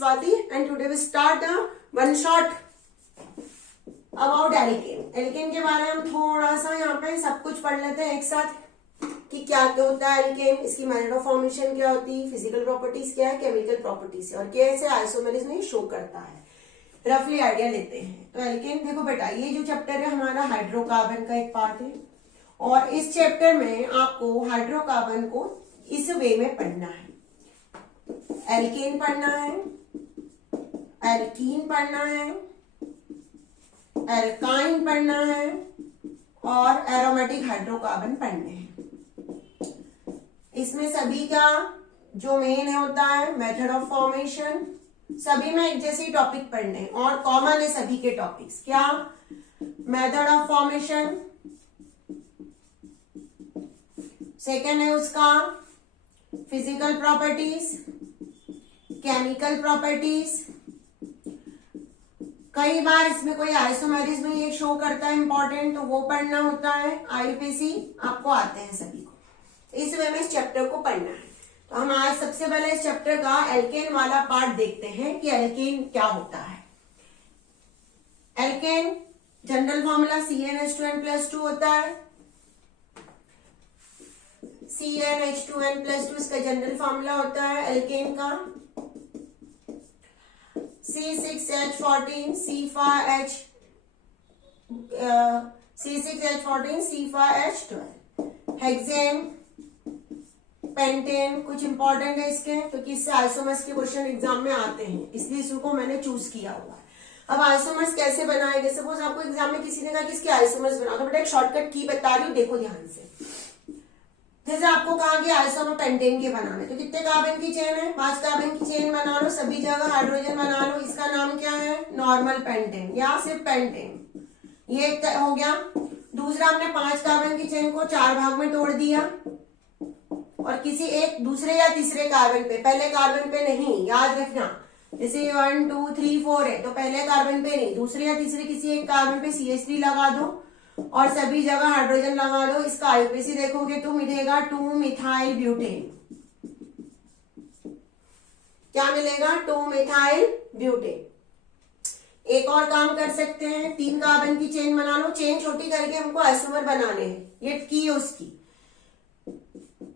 Swati and today we start one shot about alkane. Alkane के बारे में हम थोड़ा सा यहाँ पे सब कुछ पढ़ लेते हैं एक साथ कि क्या क्या होता है एल्केन, इसकी मेथड ऑफ फॉर्मेशन क्या होती है, फिजिकल प्रॉपर्टीज क्या है, केमिकल प्रॉपर्टीज और कैसे आइसोमेरिज्म में शो करता है, रफली आइडिया लेते हैं। तो एल्केन देखो बेटा, ये जो चैप्टर है हमारा हाइड्रोकार्बन का एक पार्ट है और इस चैप्टर में आपको हाइड्रोकार्बन को इस वे में पढ़ना है। एल्केन पढ़ना है, एल्कीन पढ़ना है, एल्काइन पढ़ना है और एरोमेटिक हाइड्रोकार्बन पढ़ने हैं। इसमें सभी का जो मेन है होता है मेथड ऑफ फॉर्मेशन, सभी में एक जैसे ही टॉपिक पढ़ने हैं और कॉमन है सभी के टॉपिक्स। क्या? मेथड ऑफ फॉर्मेशन, सेकेंड है उसका फिजिकल प्रॉपर्टीज, केमिकल प्रॉपर्टीज। कई बार इसमें कोई आइसोमेरिज्म ये शो करता है इंपॉर्टेंट, तो वो पढ़ना होता है। आईयूपीएसी आपको आते हैं सभी को, इस वे में इस चैप्टर को पढ़ना है। तो हम आज सबसे पहले इस चैप्टर का एल्केन वाला पार्ट देखते हैं कि एल्केन क्या होता है। एल्केन जनरल फॉर्मूला CnH2n+2 होता है। CnH2n+2 इसका जनरल फॉर्मूला होता है एल्केन का। C6H14 C5H12 हेक्सेन, पेंटेन कुछ इंपॉर्टेंट है इसके, क्योंकि इससे आइसोमर्स के क्वेश्चन एग्जाम में आते हैं, इसलिए इसको मैंने चूज किया हुआ है। अब आइसोमर्स कैसे बनाएंगे? सपोज आपको एग्जाम में किसी ने कहा कि इसके आइसोमर्स बनाओ, तो बेटा एक शॉर्टकट की बता रही हूँ, देखो ध्यान से। जैसे आपको कहा कि आइसोमर पेंटेन के बनाने, तो कितने कार्बन की चेन है? 5 कार्बन की चेन बना लो, सभी जगह हाइड्रोजन बना लो। इसका नाम क्या है? नॉर्मल पेंटेन या सिर्फ पेंटेन। ये हो गया। दूसरा, हमने 5 कार्बन की चेन को 4 भाग में तोड़ दिया और किसी एक दूसरे या तीसरे कार्बन पे, पहले कार्बन पे नहीं, याद रखना। जैसे 1 2 3 4 है तो पहले कार्बन पे नहीं, दूसरे या तीसरे किसी एक कार्बन पे CH3 लगा दो और सभी जगह हाइड्रोजन लगा दो। इसका आईयूपीएसी देखोगे तो मिलेगा 2 मिथाइल ब्यूटेन। क्या मिलेगा? 2 मिथाइल ब्यूटेन। एक और काम कर सकते हैं, 3 कार्बन की चेन बना लो, चेन छोटी करके हमको आइसोमर बनाने हैं। ये की है उसकी,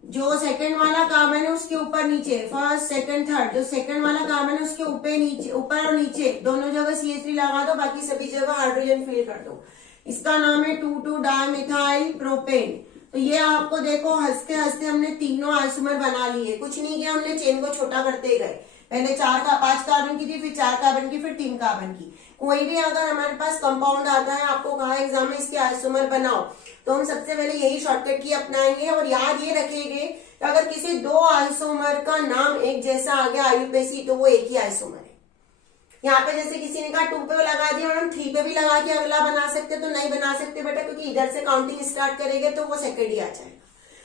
जो सेकंड वाला कार्बन है उसके ऊपर नीचे, फर्स्ट सेकंड थर्ड, जो सेकंड वाला कार्बन है उसके ऊपर नीचे, ऊपर और नीचे दोनों जगह CH3 लगा दो, बाकी सभी जगह हाइड्रोजन फिल कर दो। इसका नाम है 2,2-डाइमिथाइल प्रोपेन। तो ये आपको देखो, हंसते हंसते हमने तीनों आइसोमर बना लिए। कुछ नहीं किया हमने, चेन को छोटा करते गए। पहले 5 कार्बन की थी, फिर 4 कार्बन की, फिर 3 कार्बन की। कोई भी अगर हमारे पास कंपाउंड आता है, आपको कहा एग्जाम में इसके आइसोमर बनाओ, तो हम सबसे पहले यही शॉर्टकट की अपनाएंगे और याद ये रखेंगे कि अगर किसी 2 आइसोमर का नाम एक जैसा आ गया आईयूपीएसी, तो वो एक ही आइसोमर है। यहाँ पे जैसे किसी ने कहा 2 पे लगा दिया, मैडम 3 पे भी लगा के अगला बना सकते, तो नहीं बना सकते बेटा, क्योंकि इधर से काउंटिंग स्टार्ट करेंगे तो वो सेकंड ही आ जाएगा।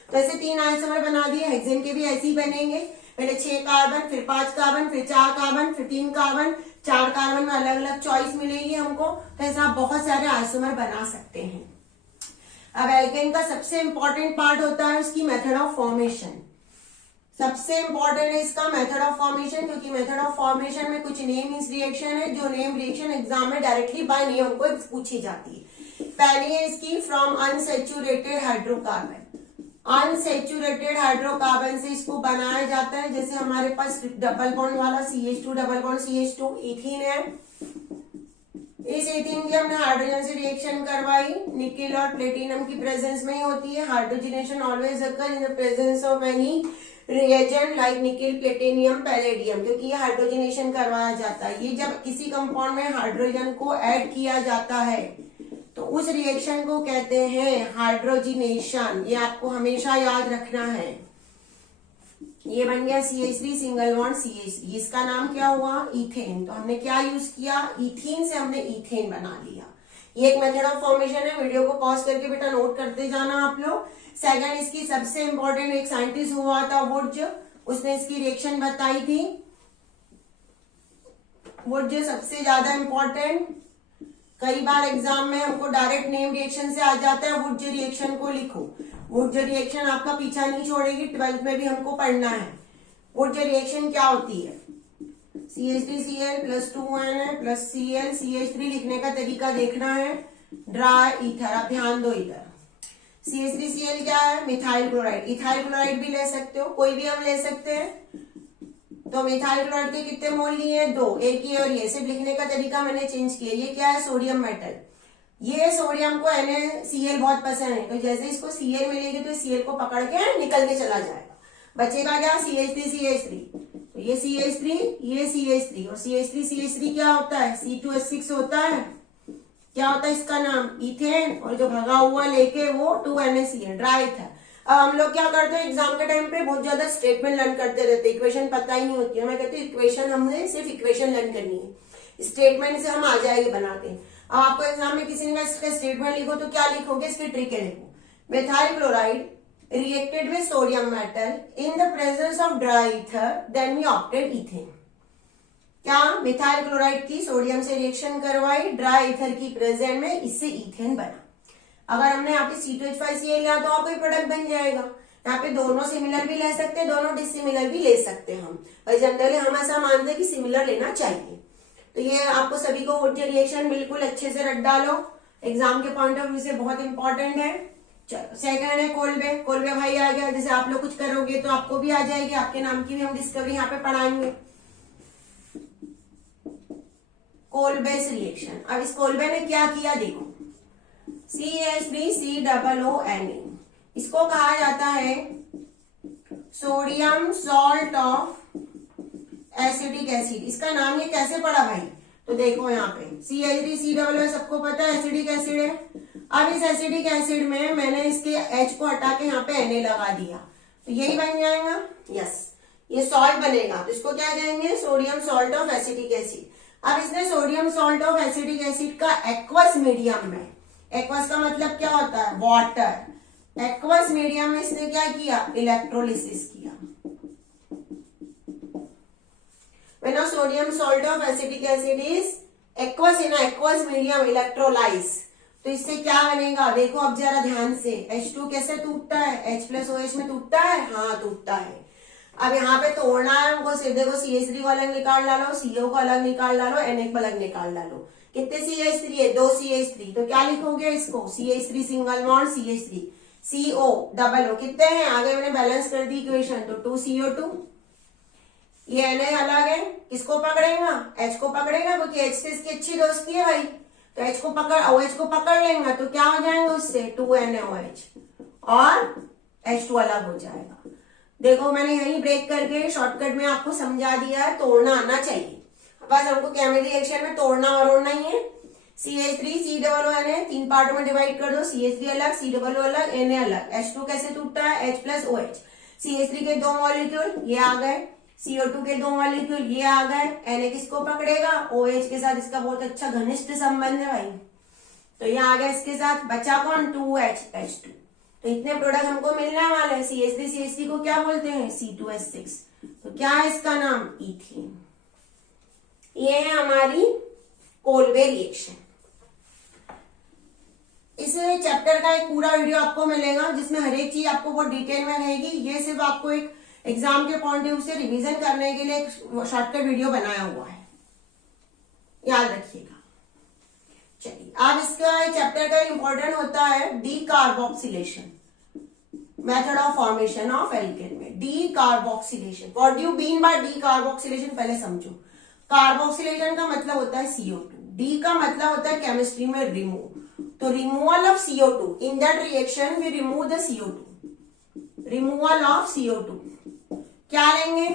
तो ऐसे 3 आइसोमर बना दिए। हेक्सेन के भी ऐसे ही बनेंगे, पहले 6 कार्बन, फिर 5 कार्बन, फिर 4 कार्बन, फिर 3 कार्बन, 4 कार्बन में अलग अलग चॉइस मिलेगी हमको। तो ऐसा आप बहुत सारे आइसोमर बना सकते हैं। अब एल्केन का सबसे इंपॉर्टेंट पार्ट होता है उसकी मेथड ऑफ फॉर्मेशन। सबसे इंपॉर्टेंट है इसका मेथड ऑफ फॉर्मेशन, क्योंकि मेथड ऑफ फॉर्मेशन में कुछ नेम इस रिएक्शन है, जो नेम रिएक्शन एग्जाम में डायरेक्टली बाय नेम हमको पूछी जाती है। पहली है इसकी from unsaturated hydrocarbon. Unsaturated hydrocarbon से इसको बनाया जाता है। जैसे हमारे पास डबल बॉन्ड वाला CH2 double bond CH2 ethene है। इस इथीन की हमने हाइड्रोजन से रिएक्शन करवाई, निकेल और प्लेटिनम की प्रेजेंस में ही होती है। Hydrogenation always occur in the presence of any reagent like nickel, platinum, palladium, क्योंकि ये हाइड्रोजनेशन करवाया जाता है। ये जब किसी कंपाउंड में हाइड्रोजन को ऐड किया जाता है तो उस रिएक्शन को कहते हैं हाइड्रोजनेशन। ये आपको हमेशा याद रखना है। ये बन गया CH3 सिंगल बॉन्ड CH3, इसका नाम क्या हुआ? इथेन। तो हमने क्या यूज किया? इथीन से हमने इथेन बना लिया। ये एक मेथड ऑफ फॉर्मेशन है। वीडियो को पॉज करके बेटा नोट करते जाना आप लोग। सेकंड, इसकी सबसे इंपॉर्टेंट एक साइंटिस्ट हुआ था वुड्ज, उसने इसकी रिएक्शन बताई थी। वुड्ज सबसे ज्यादा इंपॉर्टेंट, कई बार एग्जाम में हमको डायरेक्ट नेम रिएक्शन से आ जाता है, वुड्ज रिएक्शन को लिखो। वुड्ज रिएक्शन आपका पीछा नहीं छोड़ेगी, 12th में भी हमको पढ़ना है। वुड्ज रिएक्शन क्या होती है? CH3Cl plus 2Na plus Cl CH3 लिखने का तरीका देखना है, ड्राई ईथर। अब ध्यान दो इधर, CH3Cl क्या है, मिथाइल क्लोराइड। इथाइल क्लोराइड भी ले सकते हो, कोई भी हम ले सकते हैं। तो मिथाइल क्लोराइड के कितने मोल लिए, 2, एक ही और ये, सिर्फ लिखने का तरीका मैंने चेंज किया। ये क्या है, सोडियम मेटल। ये सोडियम को NaCl बहुत पसंद है, तो जैसे इसको Cl मिलेगी तो Cl को पकड़ के निकल के चला जाएगा, बचेगा क्या, CH3 तो ये CH3 ये CH3 और CH3 क्या होता है, C2H6 होता है। क्या होता है इसका नाम, इथेन, और जो भगा हुआ लेके वो 2NaCl, ड्राई ईथर। अब हम लोग क्या करते हैं एग्जाम के टाइम पे, बहुत ज्यादा स्टेटमेंट लर्न करते रहते हैं, इक्वेशन पता ही नहीं होती है। मैं कहती हूँ इक्वेशन, हमने सिर्फ इक्वेशन लर्न करनी है, स्टेटमेंट से हम आ जाएंगे बनाते। अब आपको एग्जाम में किसी ने इसका स्टेटमेंट लिखो तो क्या लिखोगे, इसकी ट्रिक है, लिखो methyl chloride reacted with sodium metal in the presence of dry ether, then we obtained ethane। क्या, मिथाइल क्लोराइड की सोडियम से रिएक्शन करवाई, ड्राई ईथर की प्रेजेंट में, इससे ईथेन बना। अगर हमने यहाँ पे C2H5Cl लिया तो आपको प्रोडक्ट बन जाएगा। यहाँ पे दोनों सिमिलर भी ले सकते हैं, दोनों डिसिमिलर भी ले सकते हैं हम, और जनरली हम ऐसा मानते हैं कि सिमिलर लेना चाहिए। तो ये आपको सभी को रिएक्शन बिल्कुल अच्छे से रट डालो, एग्जाम के पॉइंट ऑफ व्यू से बहुत इंपॉर्टेंट है। चलो सेकंड है कोल्बे। कोल्बे भाई आ गया, जैसे आप लोग कुछ करोगे तो आपको भी आ जाएगी, आपके नाम की भी हम डिस्कवरी यहाँ पे पढ़ाएंगे। कोल्बेस रिएक्शन। अब इस कोल्बे ने क्या किया देखो, CH3COONA, इसको कहा जाता है sodium salt of acetic acid. इसका नाम ये कैसे पड़ा भाई, तो देखो यहाँ पे CH3COO सबको पता है एसिडिक एसिड है। अब इस एसिडिक एसिड में मैंने इसके H को हटा के यहाँ पे Na लगा दिया, तो यही बन जाएगा, यस, ये सॉल्ट बनेगा। तो इसको क्या कहेंगे, sodium salt of acidic acid. अब इसने sodium salt of acidic acid का एक्वस मीडियम में, एक्वस का मतलब क्या होता है, वाटर, एक्वस मीडियम में इसने क्या किया, इलेक्ट्रोलिसिस किया। When a sodium salt of acetic acid is aqueous in aqueous medium electrolyze, तो इससे क्या बनेगा, देखो अब जरा ध्यान से, H2 कैसे टूटता है, H प्लस OH में टूटता है, हाँ टूटता है। अब यहाँ पे तोड़ना है हमको, सीधे को CH3 को अलग निकाल डालो, CO को अलग निकाल डालो, Na को अलग निकाल डालो। कितने CH3 है, 2 CH3, तो क्या लिखोगे इसको, CH3 single bond CH3, CO double O, कितने हैं, आगे मैंने बैलेंस कर दी इक्वेशन, तो 2CO2। ये Na अलग है, किसको पकड़ेगा, H को पकड़ेगा, क्योंकि H से इसकी अच्छी दोस्ती है भाई, तो H को पकड़, OH को पकड़ लेंगे तो क्या हो जाएंगे उससे, 2NaOH, और H2 अलग हो जाएगा। देखो मैंने यही ब्रेक करके शॉर्टकट में आपको समझा दिया है, तोड़ना आना चाहिए। बस हमको केमिकल रिएक्शन में तोड़ना और ओढ़ना ही है। CH3COONA 3 पार्टों में डिवाइड कर दो, CH3 अलग, COO अलग, Na अलग। H2 कैसे टूटता है, H प्लस OH। CH3 के 2 मॉलिक्यूल ये आ गए, CO2 के 2 मॉलिक्यूल ये आ गए, Na किसको पकड़ेगा, OH के साथ इसका बहुत अच्छा घनिष्ठ संबंध है भाई, तो ये आ गया इसके साथ, बचा कौन, 2H H2। तो इतने प्रोडक्ट हमको मिलने वाले हैं। CH3 को क्या बोलते हैं, C2H6, तो क्या है इसका नाम, इथीन। ये है हमारी कोल्बे रिएक्शन। इस चैप्टर का एक पूरा वीडियो आपको मिलेगा जिसमें हर एक चीज आपको बहुत डिटेल में रहेगी। ये सिर्फ आपको एक एग्जाम के पॉइंट ऑफ व्यू से रिवीजन करने के लिए एक शॉर्टकट वीडियो बनाया हुआ है, याद रखिएगा। चलिए अब इसका चैप्टर का इंपॉर्टेंट होता है decarboxylation, method of formation of alkane में decarboxylation. What do you mean by decarboxylation पहले समझो। कार्बोक्सिलेशन का मतलब होता है CO2, डी का मतलब होता है केमिस्ट्री में रिमूव, तो removal of CO2, in that reaction we remove the CO2, removal of CO2। क्या लेंगे,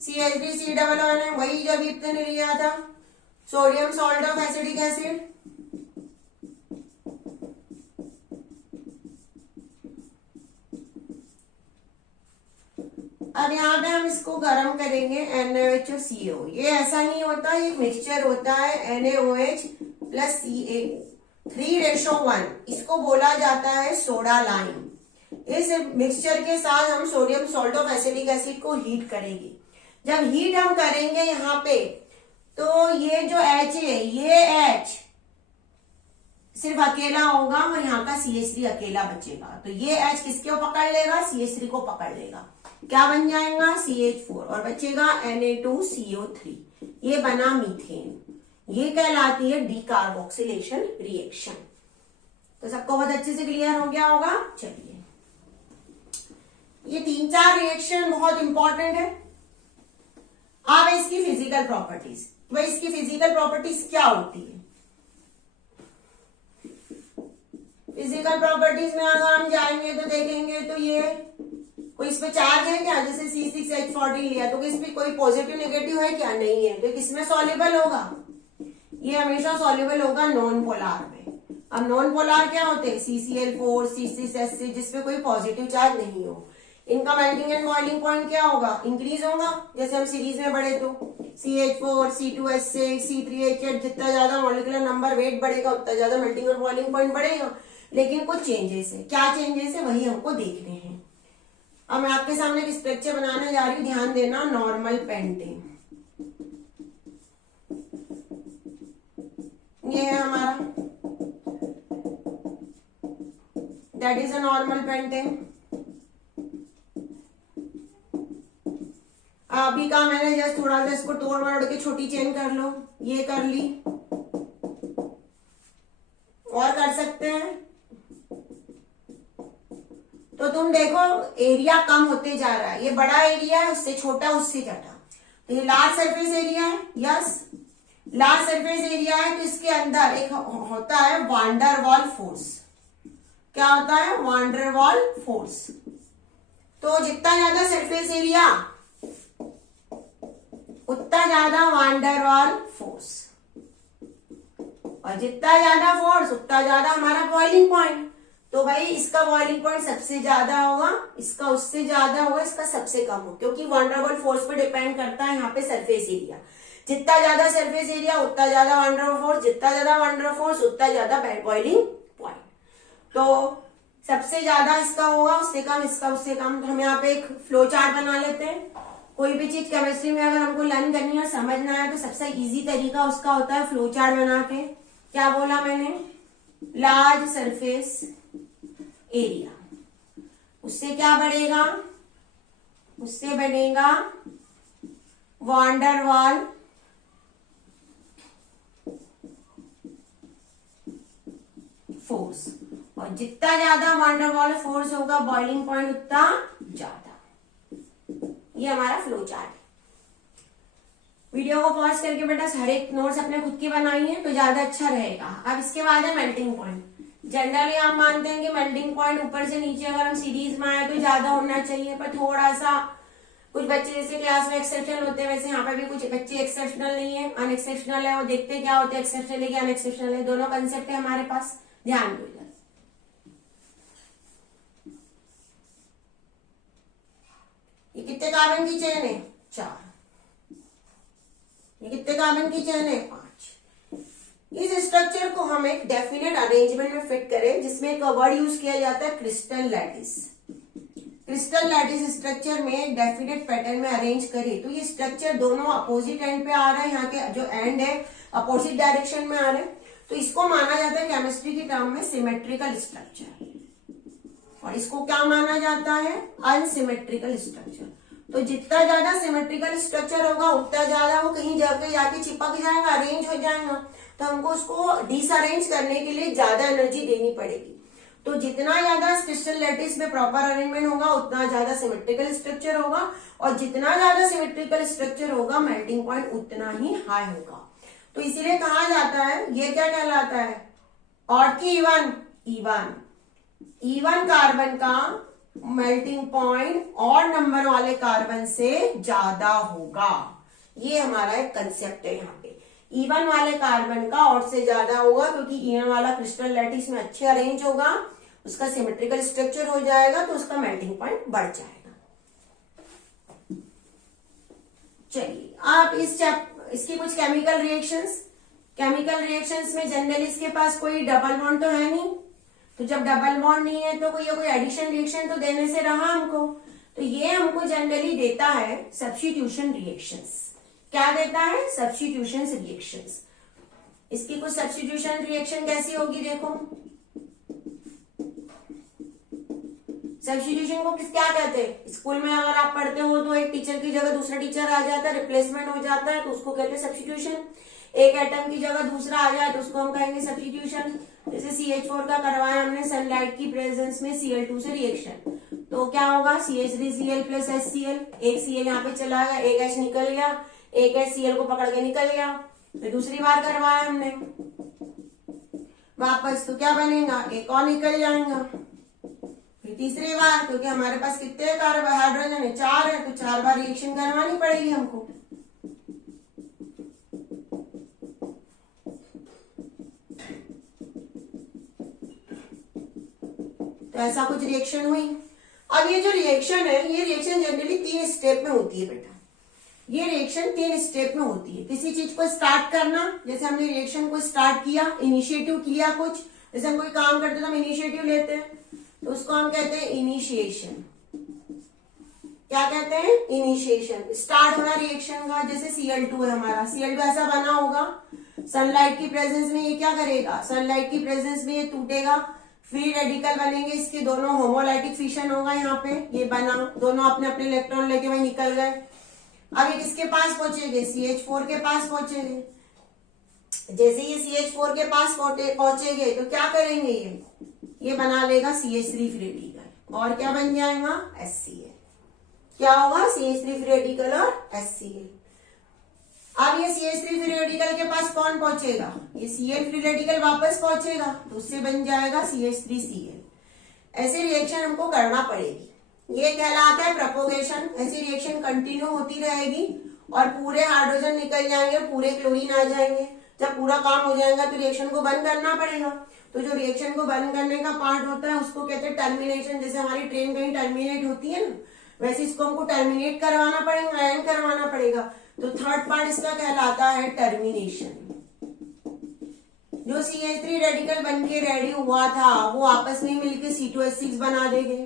CH3COONA, वही जब इतने ने लिया था, sodium salt of acidic acid, अब यहाँ पे हम इसको गर्म करेंगे NaOH और CO। ये ऐसा नहीं होता, ये मिक्सचर होता है NaOH प्लस CaO 3:1, इसको बोला जाता है सोडा लाइम। इस मिक्सचर के साथ हम sodium salt of acidic acid को हीट करेंगे। जब हीट हम करेंगे यहाँ पे, तो ये जो H है, ये H सिर्फ अकेला होगा और यहाँ का CH3 अकेला बचेगा, तो ये H किसको पकड़ लेगा, CH3 को पकड़ लेगा। क्या बन जाएगा CH4 और बचेगा Na2CO3, ये बना मीथेन। ये कहलाती है डीकार्बोक्सिलेशन रिएक्शन। तो सबको बहुत अच्छे से क्लियर हो गया होगा। चलिए, ये 3-4 रिएक्शन बहुत इंपॉर्टेंट है। अब इसकी फिजिकल प्रॉपर्टीज, भाई इसकी फिजिकल प्रॉपर्टीज क्या होती है? फिजिकल प्रॉपर्टीज में अगर हम जाएंगे तो देखेंगे तो ये कोई इस पे चार्ज है क्या? जैसे C6H14 लिया तो इस पे कोई पॉजिटिव नेगेटिव है क्या? नहीं है। तो किसमें सॉल्युबल होगा? ये हमेशा सॉल्युबल होगा नॉन पोलार में। अब नॉन पोलार क्या होते हैं? CCl4, C6H6, जिसपे कोई पॉजिटिव चार्ज नहीं हो। इनका मेल्टिंग एंड बॉइलिंग पॉइंट क्या होगा? इंक्रीज होगा। जैसे हम सीरीज में बढ़े तो CH4, C2H6, C3H8, जितना ज्यादा मॉलिक्यूलर नंबर वेट बढ़ेगा उतना ज्यादा मेल्टिंग और बॉइलिंग पॉइंट बढ़ेगा। लेकिन कुछ चेंजेस है। क्या चेंजेस है वही हमको देखने हैं। अब मैं आपके सामने एक स्ट्रक्चर बनाने जा रही हूँ, ध्यान देना। नॉर्मल पेंटेन, ये है हमारा, that is a normal pentane. अभी का मैंने जस्ट थोड़ा सा इसको तोड़ मरोड़ के छोटी चेन कर लो, ये कर ली। और कर सकते हैं तो तुम देखो एरिया कम होते जा रहा है। ये बड़ा एरिया है, उससे छोटा, उससे छोटा। तो ये लार्ज सरफेस एरिया है। यस, लार्ज सरफेस एरिया है। तो इसके अंदर एक होता है वांडर वॉल फोर्स। क्या होता है? Wander wall force. तो जितना ज्यादा सरफेस एरिया उतना ज्यादा वांडर वॉल फोर्स, और जितना ज्यादा फोर्स उतना ज्यादा हमारा बॉइलिंग पॉइंट। तो भाई इसका बॉइलिंग पॉइंट सबसे ज्यादा होगा, इसका उससे ज्यादा होगा, इसका सबसे कम होगा, क्योंकि वान डेर वाल्स फोर्स पे डिपेंड करता है यहाँ पे सरफेस एरिया। जितना ज्यादा सरफेस एरिया उतना ज्यादा वान डेर वाल्स फोर्स, जितना ज्यादा वान डेर वाल्स फोर्स उतना ज्यादा बॉइलिंग पॉइंट। तो सबसे ज्यादा इसका होगा, उससे कम इसका, उससे कम। तो हम यहाँ पे एक फ्लो चार्ट बना लेते हैं। कोई भी चीज केमिस्ट्री में अगर हमको लर्न करनी है, समझना है, तो सबसे इजी तरीका उसका होता है फ्लो चार्ट बना के। क्या बोला मैंने? लार्ज सरफेस एरिया, उससे क्या बढ़ेगा? उससे बनेगा वान डेर वाल फोर्स, और जितना ज्यादा वान डेर वाल फोर्स होगा बॉइलिंग पॉइंट उतना ज्यादा। ये हमारा फ्लो चार्ट है। वीडियो को पॉज करके बेटा हर एक नोट्स अपने खुद की बनाइए तो ज्यादा अच्छा रहेगा। अब इसके बाद है मेल्टिंग पॉइंट। जनरली आप मानते हैं कि मेल्टिंग पॉइंट ऊपर से नीचे अगर हम सीरीज में आए तो ज्यादा होना चाहिए, पर थोड़ा सा कुछ बच्चे जैसे क्लास में एक्सेप्शनल होते हैं, वैसे यहाँ पे भी कुछ बच्चे एक्सेप्शनल नहीं है, अनएक्सेप्शनल है। वो देखते क्या होते हैं, एक्सेप्शनल है कि अनएक्सेप्शनल है, दोनों कंसेप्ट है हमारे पास। ध्यान दो। ये कितने कार्बन की चेन है? 4। ये कितने कार्बन की चेन है? 5। इस स्ट्रक्चर को हम एक डेफिनेट अरेंजमेंट में फिट करें, जिसमें एक वर्ड यूज किया जाता है crystal lattice. Crystal lattice structure में डेफिनेट पैटर्न में अरेंज करें तो ये स्ट्रक्चर दोनों अपोजिट एंड पे आ रहा है। यहाँ के जो एंड है अपोजिट डायरेक्शन में आ रहे हैं, तो इसको माना जाता है केमिस्ट्री की टर्म में सिमेट्रिकल स्ट्रक्चर, और इसको क्या माना जाता है? Unsymmetrical structure. तो जितना ज्यादा सिमेट्रिकल स्ट्रक्चर होगा उतना ज्यादा वो कहीं जाके चिपक जाएगा, अरेंज हो जाएगा, तो हमको उसको डिसअरेंज करने के लिए ज्यादा एनर्जी देनी पड़ेगी। तो जितना ज्यादा क्रिस्टल लैटिस में प्रॉपर अरेंजमेंट होगा उतना ज्यादा सिमेट्रिकल स्ट्रक्चर होगा, और जितना ज्यादा सिमेट्रिकल स्ट्रक्चर होगा मेल्टिंग पॉइंट उतना ही हाई होगा। तो इसीलिए कहा जाता है, ये क्या कहलाता है? ऑड की इवन? इवन कार्बन का मेल्टिंग पॉइंट और नंबर वाले कार्बन से ज्यादा होगा। ये हमारा एक कंसेप्ट है यहाँ पे। इवन वाले कार्बन का और से ज्यादा होगा, क्योंकि इवन वाला क्रिस्टल लैटिस में अच्छे अरेंज होगा, उसका सिमेट्रिकल स्ट्रक्चर हो जाएगा, तो उसका मेल्टिंग पॉइंट बढ़ जाएगा। चलिए आप इसकी कुछ केमिकल रिएक्शंस में जनरली इसके पास कोई डबल बॉन्ड तो है नहीं, तो जब डबल बॉन्ड नहीं है तो कोई एडिशन रिएक्शन तो देने से रहा हमको। तो ये हमको जनरली देता है सब्स्टिट्यूशन रिएक्शंस। क्या देता है? Substitution reactions. इसकी कुछ सब्स्टिट्यूशन रिएक्शन कैसी होगी? देखो, सब्स्टिट्यूशन को क्या कहते हैं? स्कूल में अगर आप पढ़ते हो तो एक टीचर की जगह दूसरा टीचर आ जाता है, रिप्लेसमेंट हो जाता है, तो उसको कहते हैं सब्स्टिट्यूशन। एक एटम की जगह दूसरा आ जाए तो उसको हम कहेंगे सब्स्टिट्यूशन। जैसे CH4 का करवाया हमने सनलाइट की प्रेजेंस में Cl2 से रिएक्शन, तो क्या होगा CH3Cl प्लस HCl, एक Cl यहाँ पे चला गया, एक H निकल गया, एक H Cl को पकड़ के निकल गया। फिर दूसरी बार करवाया हमने वापस, तो क्या बनेगा, एक और निकल जाएगा। फिर तीसरी बार, क्योंकि हमारे पास कितने हाइड्रोजन है, 4 है, तो 4 बार रिएक्शन करवानी पड़ेगी हमको। तो ऐसा कुछ रिएक्शन हुई। अब ये जो रिएक्शन है, ये रिएक्शन जनरली 3 स्टेप में होती है बेटा। ये रिएक्शन 3 स्टेप में होती है। किसी चीज को स्टार्ट करना, जैसे हमने रिएक्शन को स्टार्ट किया, इनिशिएटिव किया कुछ, जैसे हम कोई काम करते तो हम इनिशिएटिव लेते हैं, तो उसको हम कहते हैं इनिशिएशन। क्या कहते हैं? इनिशिएशन। स्टार्ट होना रिएक्शन का, जैसे Cl2 है हमारा, Cl2 ऐसा बना होगा, सनलाइट की प्रेजेंस में ये क्या करेगा, सनलाइट की प्रेजेंस में ये टूटेगा, फ्री रेडिकल बनेंगे, इसके दोनों होमोलाइटिक फिशन होगा, यहाँ पे ये बना, दोनों अपने अपने इलेक्ट्रॉन लेके वही निकल गए। अब ये किसके पास पहुंचेंगे? CH4 के पास पहुंचेंगे। जैसे ये CH4 के पास पहुंचेंगे तो क्या करेंगे, ये बना लेगा CH3 फ्री रेडिकल, और क्या बन जाएगा, HCl। क्या होगा, CH3 फ्री रेडिकल और HCl। अब ये CH3 फ्री रेडिकल के पास कौन पहुंचेगा, ये Cl फ्री रेडिकल वापस पहुंचेगा, तो उससे बन जाएगा CH3Cl। ऐसे रिएक्शन हमको करना पड़ेगी, ये कहलाता है प्रोपोगेशन। ऐसी रिएक्शन कंटिन्यू होती रहेगी और पूरे हाइड्रोजन निकल जाएंगे और पूरे क्लोरीन आ जाएंगे। जब पूरा काम हो जाएगा तो रिएक्शन को बंद करना पड़ेगा। तो जो रिएक्शन को बंद करने का पार्ट होता है उसको कहते हैं टर्मिनेशन। जैसे हमारी ट्रेन कहीं टर्मिनेट होती है ना, वैसे इसको हमको टर्मिनेट करवाना पड़ेगा, एंड करवाना पड़ेगा। तो थर्ड पार्ट इसका कहलाता है टर्मिनेशन। जो CH3 रेडिकल बनके रेडी हुआ था वो आपस में मिलके C2H6 बना देंगे।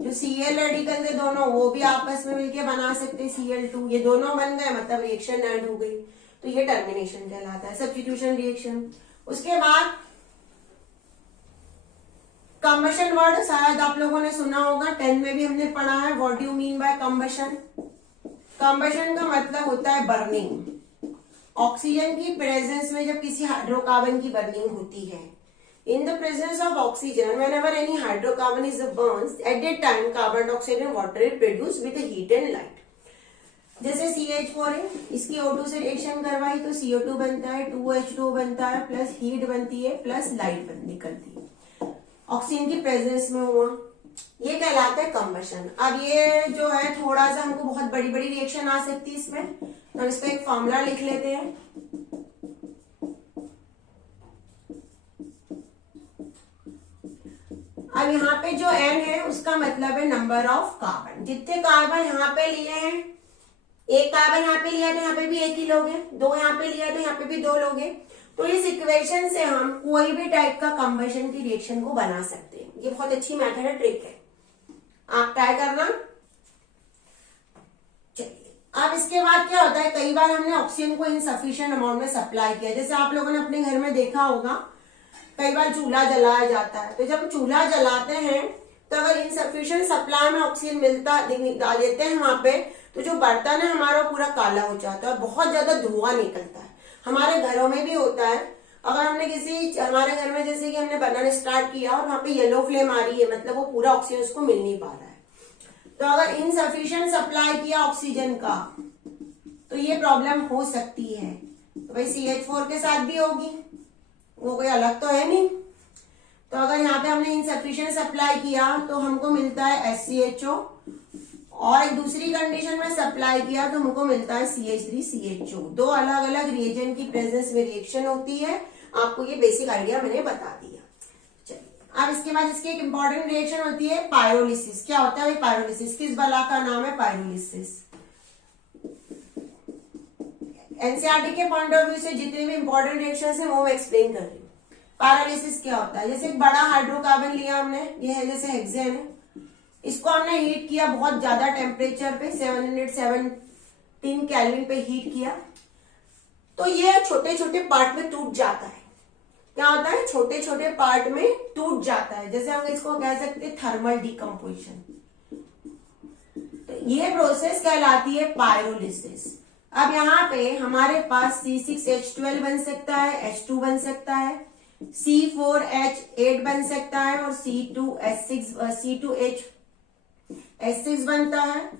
जो Cl रेडिकल थे दोनों, वो भी आपस में मिलके बना सकते Cl2, ये दोनों बन गए, मतलब रिएक्शन एंड हो गई। तो ये टर्मिनेशन कहलाता है, सब्स्टिट्यूशन रिएक्शन। उसके बाद कंबशन वर्ड शायद आप लोगों ने सुना होगा, 10 में भी हमने पढ़ा है। What do you mean bye combustion? Combustion का मतलब होता है बर्निंग। ऑक्सीजन की प्रेजेंस में जब किसी हाइड्रोकार्बन की बर्निंग होती है, in the presence of oxygen, whenever any hydrocarbon is burns, at that time carbon dioxide and water is produced with heat and light. जैसे CH4 है, इसकी O2 से रिएक्शन करवाई तो CO2 बनता है, 2H2 बनता है, प्लस हीट बनती है, प्लस लाइट निकलती है, ऑक्सीजन की प्रेजेंस में हुआ, ये कहलाता है कंबशन। अब ये जो है थोड़ा सा हमको बहुत बड़ी बड़ी रिएक्शन आ सकती है इसमें, तो इसका एक फॉर्मूला लिख लेते हैं। अब यहाँ पे जो N है उसका मतलब है नंबर ऑफ कार्बन। जितने कार्बन यहाँ पे लिए हैं, एक कार्बन यहाँ पे लिया तो यहाँ पे भी एक ही लोगे, 2 यहाँ पे लिया तो यहाँ पे भी 2 लोगे। तो इस इक्वेशन से हम कोई भी टाइप का कंबशन की रिएक्शन को बना सकते हैं। ये बहुत अच्छी मेथड है, ट्रिक है, आप ट्राई करना। चलिए, अब इसके बाद क्या होता है, कई बार हमने ऑक्सीजन को इनसफिशिएंट अमाउंट में सप्लाई किया। जैसे आप लोगों ने अपने घर में देखा होगा, कई बार चूल्हा जलाया जाता है, तो जब चूल्हा जलाते हैं तो अगर इनसफिशिएंट सप्लाई में ऑक्सीजन डाल देते हैं वहां पे, तो जो बर्तन है हमारा पूरा काला हो जाता है, बहुत ज्यादा धुआं निकलता है। हमारे घरों में भी होता है, अगर हमने हमारे घर में जैसे कि हमने बनाना स्टार्ट किया और वहां पे येलो फ्लेम आ रही है, मतलब वो पूरा ऑक्सीजन उसको मिल नहीं पा रहा है। तो अगर इनसफिशिएंट सप्लाई किया ऑक्सीजन का तो ये प्रॉब्लम हो सकती है। तो भाई CH4 के साथ भी होगी, वो कोई अलग तो है नहीं। तो अगर यहाँ पे हमने इनसफिशिएंट सप्लाई किया तो हमको मिलता है SCHO, और एक दूसरी कंडीशन में सप्लाई किया तो हमको मिलता है CH3CHO। 2 अलग अलग रिएजेंट की प्रेजेंस में रिएक्शन होती है। आपको ये बेसिक आइडिया मैंने बता दिया। चलिए, अब इसके बाद इसकी एक इंपॉर्टेंट रिएक्शन होती है पायरोलिसिस। क्या होता है भाई पायरोलिसिस? किस बला का नाम है पायरोलिसिस? एनसीईआरटी के पॉइंट ऑफ व्यू से जितने भी इंपॉर्टेंट रिएक्शंस हैं वो मैं एक्सप्लेन कर रही हूँ। पायरोलिसिस क्या होता है? जैसे एक बड़ा हाइड्रोकार्बन लिया हमने, ये है जैसे हेक्सेन है, इसको हमने हीट किया बहुत ज्यादा टेम्परेचर पे, 717 केल्विन पे हीट किया, तो ये छोटे छोटे पार्ट में टूट जाता है। क्या होता है, छोटे छोटे पार्ट में टूट जाता है, जैसे हम इसको कह सकते हैं थर्मल डिकम्पोजिशन। तो ये प्रोसेस कहलाती है पायरोलिसिस। अब यहाँ पे हमारे पास C6H12 बन सकता है, H2 बन सकता है, C4H8 बन सकता है और C2H6 बनता है,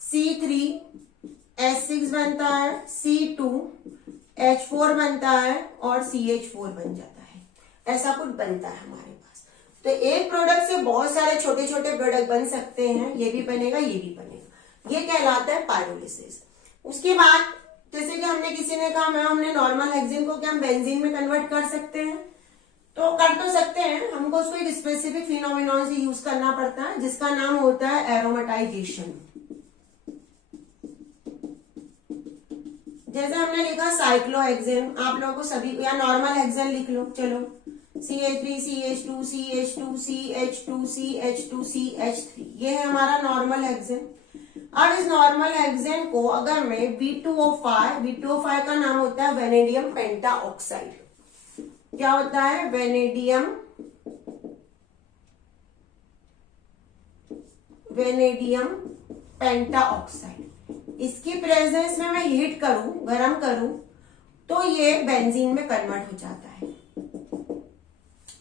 C3H6 बनता है, C2H4 बनता है और CH4 बन जाता है। ऐसा कुछ बनता है हमारे पास। तो एक प्रोडक्ट से बहुत सारे छोटे छोटे प्रोडक्ट बन सकते हैं, ये भी बनेगा, ये भी बनेगा, ये कहलाता है पायरोलिसिस। उसके बाद जैसे कि हमने किसी ने कहा मैम हमने नॉर्मल हेक्सेन को क्या हम बेंजीन में कन्वर्ट कर सकते हैं, तो कर तो सकते हैं, हमको उसको एक स्पेसिफिक फिनोमिनॉन से यूज करना पड़ता है जिसका नाम होता है एरोमेटाइजेशन। जैसे हमने लिखा साइक्लोहेक्सेन, आप लोगों को सभी या नॉर्मल हेक्सेन लिख लो, चलो CH3 CH2 CH2 CH2 CH2 CH3, ये है हमारा नॉर्मल हेक्सेन। अब इस नॉर्मल हेक्सेन को अगर मैं V2O5 का नाम होता है वेनेडियम पेंटाऑक्साइड। क्या होता है, वेनेडियम पेंटाऑक्साइड। इसकी प्रेजेंस में मैं हीट करूं, गर्म करूं, तो ये बेंजीन में कन्वर्ट हो जाता है।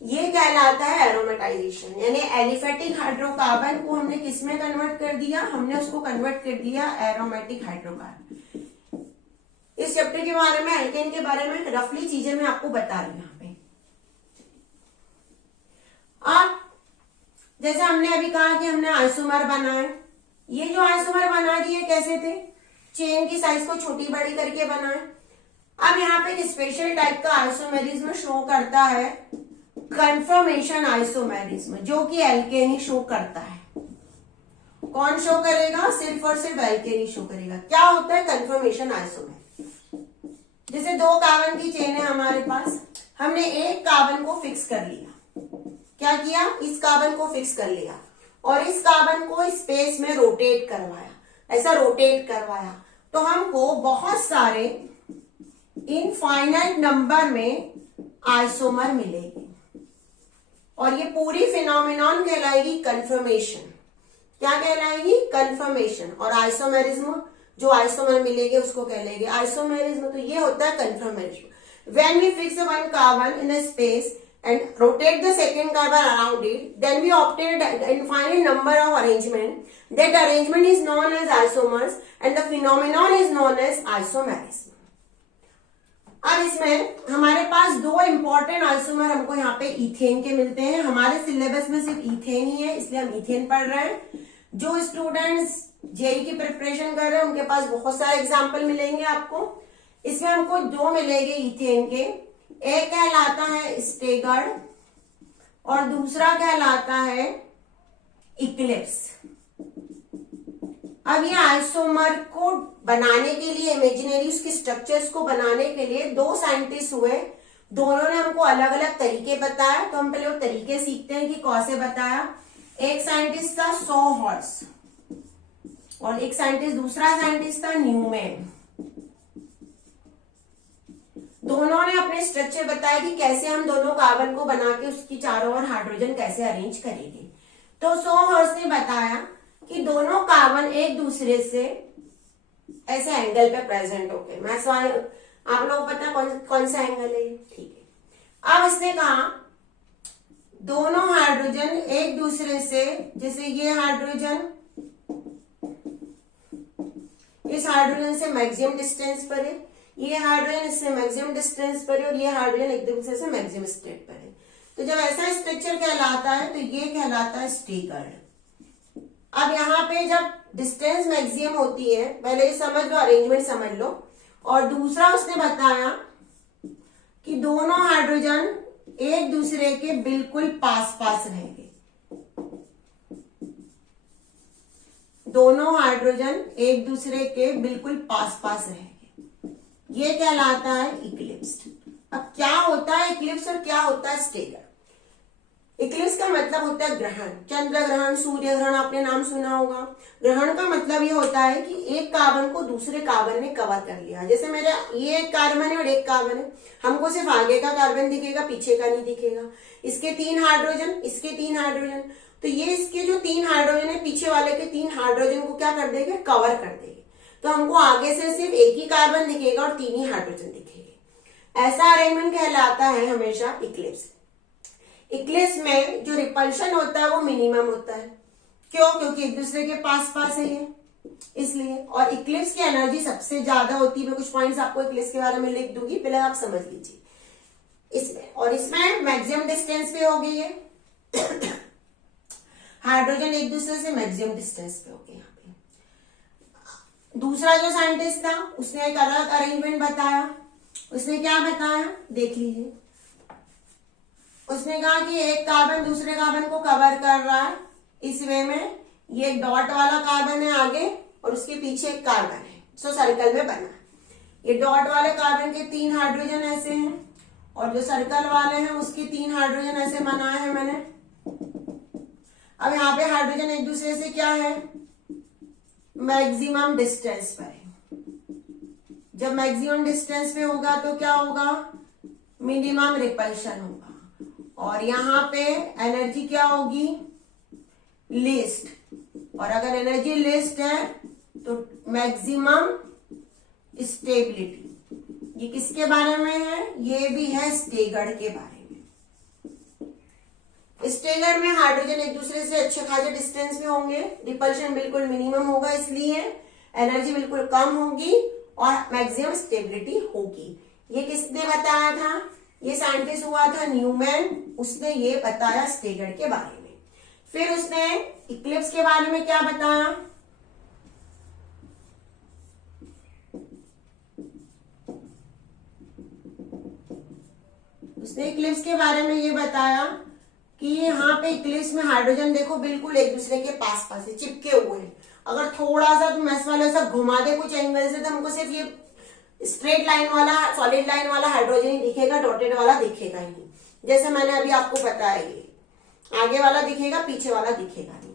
ये कहलाता है एरोमेटाइजेशन, यानी एलिफेटिक हाइड्रोकार्बन को हमने किस में कन्वर्ट कर दिया, हमने उसको कन्वर्ट कर दिया एरोमेटिक हाइड्रोकार्बन। इस चैप्टर के बारे में, एल्केन के बारे में रफली चीजें मैं आपको बता रही हूं यहाँ पे। अब जैसे हमने अभी कहा कि हमने आइसोमर बनाए, ये जो आइसोमर बना दिए कैसे थे, चेन की साइज को छोटी बड़ी करके बनाए। अब यहाँ पे एक स्पेशल टाइप का आइसोमेरिज्म शो करता है, कन्फर्मेशन आइसोमेरिज्म, जो कि एल्केन ही शो करता है। कौन शो करेगा, सिर्फ और सिर्फ एल्केन ही शो करेगा। क्या होता है कन्फर्मेशन आइसोमेरिज्म, जैसे दो कार्बन की चेन है हमारे पास, हमने एक कार्बन को फिक्स कर लिया, क्या किया, इस कार्बन को फिक्स कर लिया और इस कार्बन को स्पेस में रोटेट करवाया, ऐसा रोटेट करवाया, तो हमको बहुत सारे इनफाइनाइट नंबर में आइसोमर मिलेंगे और ये पूरी फिनोमिनॉन कहलाएगी कन्फर्मेशन। क्या कहलाएगी, कन्फर्मेशन। और आइसोमेरिज्म, जो आइसोमर मिलेंगे उसको कहलाएंगे आइसोमेरिज्म। तो ये होता है conformation. When we fix one carbon in a space and rotate the second carbon around it, then we obtain an infinite number of arrangement. That arrangement is known as isomers and the phenomenon is known as isomerism. अब इसमें हमारे पास दो important isomer हमको यहाँ पे ethane के मिलते हैं। हमारे सिलेबस में सिर्फ इथेन ही है, इसलिए हम इथेन पढ़ रहे हैं। जो स्टूडेंट्स जेई की प्रिपरेशन कर रहे हैं उनके पास बहुत सारे एग्जाम्पल मिलेंगे आपको। इसमें हमको दो मिलेंगे इथेन के, एक कहलाता है स्टेगर्ड और दूसरा कहलाता है इक्लिप्स। अब ये आइसोमर को बनाने के लिए, इमेजिनरी उसके स्ट्रक्चर्स को बनाने के लिए दो साइंटिस्ट हुए, दोनों ने हमको अलग अलग तरीके बताया। तो हम पहले वो तरीके सीखते हैं कि कैसे बताया। एक साइंटिस्ट था सॉहर्स और एक साइंटिस्ट, दूसरा साइंटिस्ट था न्यूमैन। दोनों ने अपने स्ट्रक्चर बताया कि कैसे हम दोनों कार्बन को बना के उसकी चारों ओर हाइड्रोजन कैसे अरेंज करेंगे। तो सॉहर्स ने बताया कि दोनों कार्बन एक दूसरे से ऐसे एंगल पे प्रेजेंट होके, मैं सवाल आप लोगों को पता कौन सा एंगल है, ठीक है। अब इसने कहा दोनों हाइड्रोजन एक दूसरे से, जैसे ये हाइड्रोजन इस हाइड्रोजन से मैक्सिमम डिस्टेंस पर है, ये हाइड्रोजन इससे मैक्सिमम डिस्टेंस पर है और ये हाइड्रोजन एक दूसरे से मैक्सिमम स्टेट पर है। तो जब ऐसा स्ट्रक्चर कहलाता है तो ये कहलाता है स्टेगर्ड। अब यहाँ पे जब डिस्टेंस मैक्सिमम होती है, पहले ये समझ लो, अरेंजमेंट समझ लो। और दूसरा उसने बताया कि दोनों हाइड्रोजन एक दूसरे के बिल्कुल पास पास रहेंगे, दोनों हाइड्रोजन एक दूसरे के बिल्कुल पास पास रहेंगे, ये कहलाता है इक्लिप्स। अब क्या होता है इक्लिप्स और क्या होता है स्टेगर्ड? इक्लिप्स का मतलब होता है ग्रहण, चंद्र ग्रहण, सूर्य ग्रहण, आपने नाम सुना होगा। ग्रहण का मतलब ये होता है कि एक कार्बन को दूसरे कार्बन ने कवर कर लिया। जैसे मेरे ये एक कार्बन है और एक कार्बन है, हमको सिर्फ आगे का कार्बन दिखेगा, पीछे का नहीं दिखेगा। इसके 3 हाइड्रोजन, इसके 3 हाइड्रोजन, तो ये इसके जो 3 हाइड्रोजन है पीछे वाले के 3 हाइड्रोजन को क्या कर देंगे, कवर कर देंगे। तो हमको आगे से सिर्फ एक ही कार्बन दिखेगा और 3 ही हाइड्रोजन दिखेंगे। ऐसा अरेंजमेंट कहलाता है हमेशा इक्लिप्स। इक्लिप्स में जो रिपल्शन होता है वो मिनिमम होता है। क्यों? क्योंकि एक दूसरे के पास पास है ये, इसलिए। और इक्लिप्स की एनर्जी सबसे ज्यादा होती है। मैं कुछ पॉइंट्स आपको इक्लिप्स के बारे में लिख दूंगी, पहले आप समझ लीजिए इसमें। और इसमें मैक्सिमम डिस्टेंस पे हो गई है हाइड्रोजन एक दूसरे से मैक्सिमम डिस्टेंस पे हो गए यहाँ पे। दूसरा जो साइंटिस्ट था उसने एक अलग अरेंजमेंट बताया। उसने क्या बताया, देख लीजिए। उसने कहा कि एक कार्बन दूसरे कार्बन को कवर कर रहा है इस वे में। ये डॉट वाला कार्बन है आगे और उसके पीछे एक कार्बन है, सो सर्कल में बना। ये डॉट वाले कार्बन के 3 हाइड्रोजन ऐसे हैं और जो सर्कल वाले हैं उसके 3 हाइड्रोजन ऐसे बनाए हैं मैंने। अब यहाँ पे हाइड्रोजन एक दूसरे से क्या है, मैक्सिमम डिस्टेंस पर है। जब मैक्सिमम डिस्टेंस पे होगा तो क्या होगा, मिनिमम रिपल्शन होगा। और यहाँ पे एनर्जी क्या होगी, लिस्ट। और अगर एनर्जी लिस्ट है तो मैक्सिमम स्टेबिलिटी। ये किसके बारे में है, ये भी है स्टेगर्ड के बारे में। स्टेगर्ड में हाइड्रोजन एक दूसरे से अच्छे खासे डिस्टेंस में होंगे, रिपल्शन बिल्कुल मिनिमम होगा, इसलिए एनर्जी बिल्कुल कम होगी और मैक्सिमम स्टेबिलिटी होगी। ये किसने बताया था, ये साइंटिस्ट हुआ था न्यूमैन। उसने ये बताया स्टेगर्ड के बारे में। फिर उसने इक्लिप्स के बारे में क्या बताया, उसने इक्लिप्स के बारे में ये बताया कि यहाँ पे इक्लिप्स में हाइड्रोजन देखो बिल्कुल एक दूसरे के पास पास है, चिपके हुए हैं। अगर थोड़ा सा तुम ऐसा वाला सा घुमा दे कुछ एंगल से तो हमको सिर्फ ये स्ट्रेट लाइन वाला, सॉलिड लाइन वाला हाइड्रोजन ही दिखेगा, डॉटेड वाला दिखेगा ही नहीं। जैसे मैंने अभी आपको बताया, ये आगे वाला दिखेगा, पीछे वाला दिखेगा नहीं।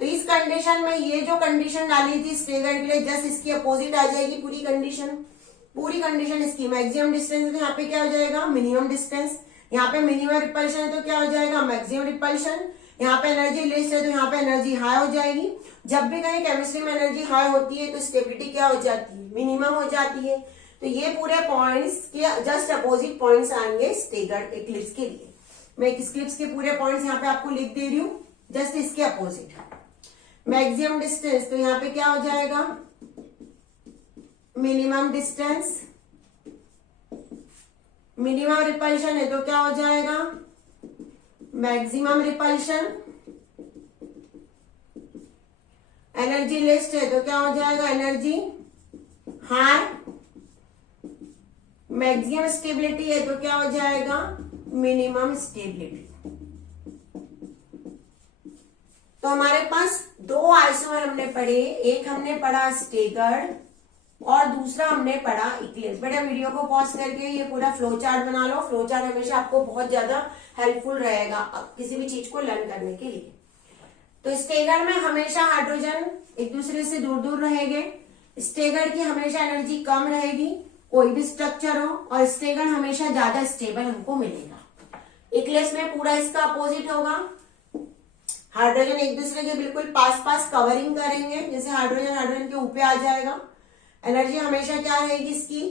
तो इस कंडीशन में ये जो कंडीशन डाली थी स्टेगर्ड के लिए, जस्ट इसकी अपोजिट आ जाएगी पूरी कंडीशन। पूरी कंडीशन इसकी मैक्सिमम डिस्टेंस है तो यहाँ पे क्या हो जाएगा, मिनिमम डिस्टेंस। यहाँ पे मिनिमम रिपल्शन है तो क्या हो जाएगा, मैक्सिमम रिपल्शन। यहाँ पे एनर्जी लेस है तो यहाँ पे एनर्जी हाई हो जाएगी। जब भी कहीं केमिस्ट्री में एनर्जी हाई होती है तो स्टेबिलिटी क्या हो जाती है, मिनिमम हो जाती है। तो ये पूरे पॉइंट्स के जस्ट अपोजिट पॉइंट्स आएंगे स्टेगर्ड इक्लिप्स के लिए। मैं इक्लिप्स के पूरे पॉइंट्स यहाँ पे आपको लिख दे रही हूँ, जस्ट इसके अपोजिट। मैक्सिमम डिस्टेंस तो यहाँ पे क्या हो जाएगा, मिनिमम डिस्टेंस। मिनिमम रिपल्शन है तो क्या हो जाएगा, मैक्सिमम रिपल्शन। एनर्जी लिस्ट है तो क्या हो जाएगा, एनर्जी हाई। मैक्सिमम स्टेबिलिटी है तो क्या हो जाएगा, मिनिमम स्टेबिलिटी। तो हमारे पास 2 आइसोमर हमने पढ़े, एक हमने पढ़ा स्टेगर्ड और दूसरा हमने पढ़ा इक्लिप्स। बेटा वीडियो को पॉज करके ये पूरा फ्लो चार्ट बना लो। फ्लो चार्ट हमेशा आपको बहुत ज्यादा हेल्पफुल रहेगा किसी भी चीज को लर्न करने के लिए। तो स्टेगर्ड में हमेशा हाइड्रोजन एक दूसरे से दूर दूर रहेंगे। स्टेगर्ड की हमेशा एनर्जी कम रहेगी कोई भी स्ट्रक्चर हो, और स्टेगर्ड हमेशा ज्यादा स्टेबल हमको मिलेगा। इक्लिप्स में पूरा इसका अपोजिट होगा। हाइड्रोजन एक दूसरे के बिल्कुल पास पास कवरिंग करेंगे, जैसे हाइड्रोजन के ऊपर आ जाएगा। एनर्जी हमेशा क्या रहेगी, इसकी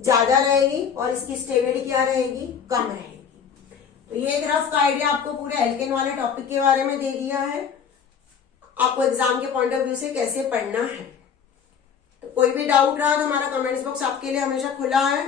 ज्यादा रहेगी और इसकी स्टेबिलिटी क्या रहेगी, कम रहेगी। तो ये एक रफ आइडिया आपको पूरे एल्केन वाले टॉपिक के बारे में दे दिया है, आपको एग्जाम के पॉइंट ऑफ व्यू से कैसे पढ़ना है। तो कोई भी डाउट रहा तो हमारा कमेंट्स बॉक्स आपके लिए हमेशा खुला है।